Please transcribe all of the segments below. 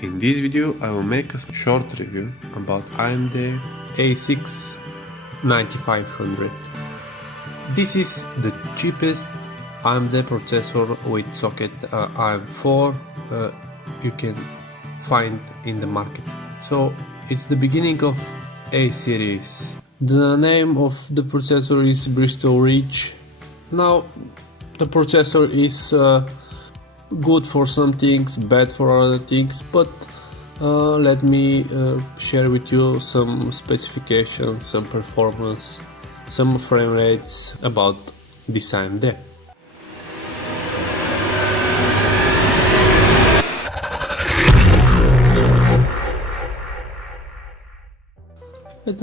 In this video I will make a short review about AMD A6-9500. This is the cheapest AMD processor with socket AM4 you can find in the market. So it's the beginning of A series. The name of the processor is Bristol Ridge. Now the processor is good for some things, bad for other things, but let me share with you some specifications, some performance, some frame rates about this AMD. Let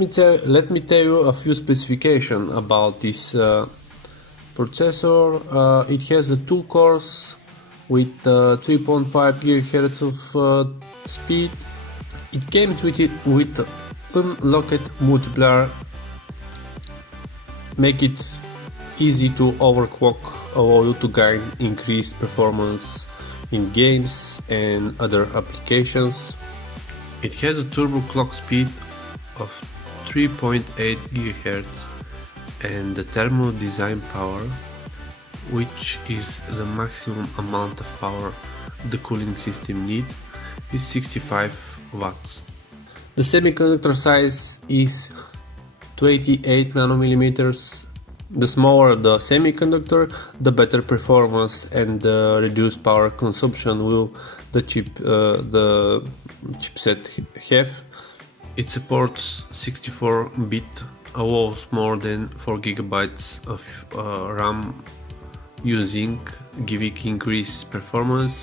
me tell you a few specifications about this processor. It has the 2 cores with 3.5 GHz of speed. It comes with unlocked multiplier, make it easy to overclock, allow you to gain increased performance in games and other applications. It has a turbo clock speed of 3.8 GHz and the thermal design power, which is the maximum amount of power the cooling system needs, is 65 watts. The semiconductor size is 28 nanometers. The smaller the semiconductor, the better performance and the reduced power consumption will the chipset have. It supports 64-bit, allows more than 4 GB of RAM giving increased performance.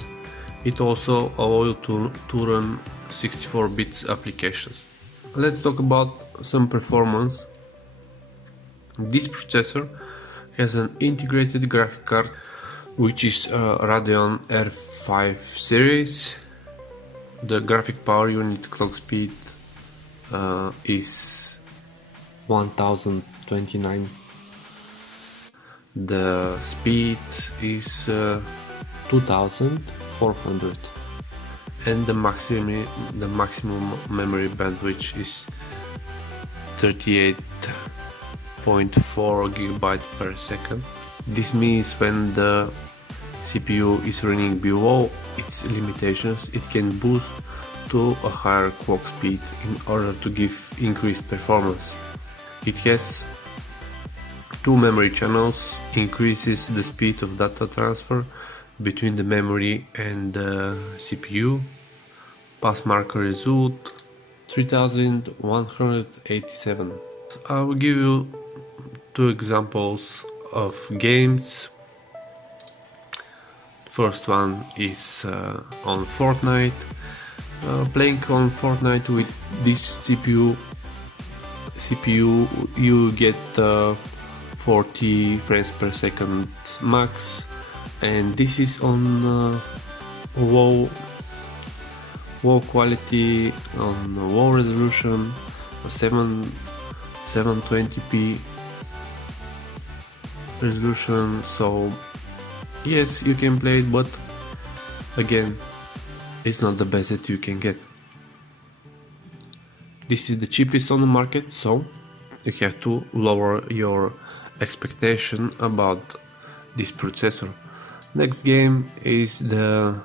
It also allows you to run 64-bit applications. Let's talk about some performance. This processor has an integrated graphic card, which is a Radeon R5 series. The graphic power unit clock speed is 1029. The speed is 2400 and the maximum memory bandwidth is 38.4 GB per second. This means when the CPU is running below its limitations, it can boost to a higher clock speed in order to give increased performance. It has 2 memory channels, increases the speed of data transfer between the memory and the CPU. Pass marker result 3187. I will give you 2 examples of games. First one is on Fortnite. Playing on Fortnite with this CPU you get 40 frames per second max, and this is on low quality, on low resolution, 720p resolution. So yes, you can play it, but again, it's not the best that you can get. This is the cheapest on the market, so you have to lower your expectation about this processor. Next game is the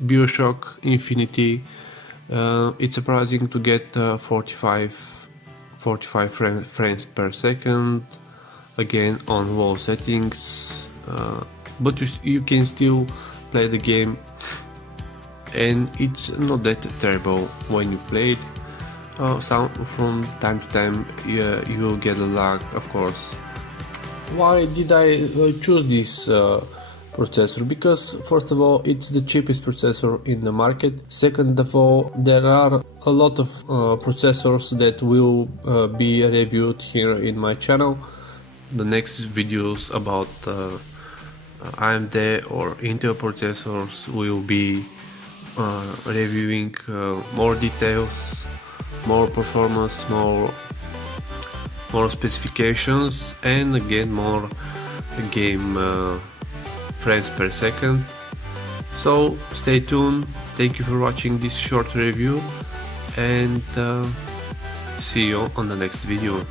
BioShock Infinity. It's surprising to get 45 frames per second, again on low settings, but you can still play the game, and it's not that terrible when you play it. From time to time you will get a lag, of course. Why did I choose this processor? Because first of all, it's the cheapest processor in the market. Second of all, there are a lot of processors that will be reviewed here in my channel. The next videos about AMD or Intel processors will be reviewing more details, more performance, more specifications, and again more game frames per second. So stay tuned. Thank you for watching this short review, and see you on the next video.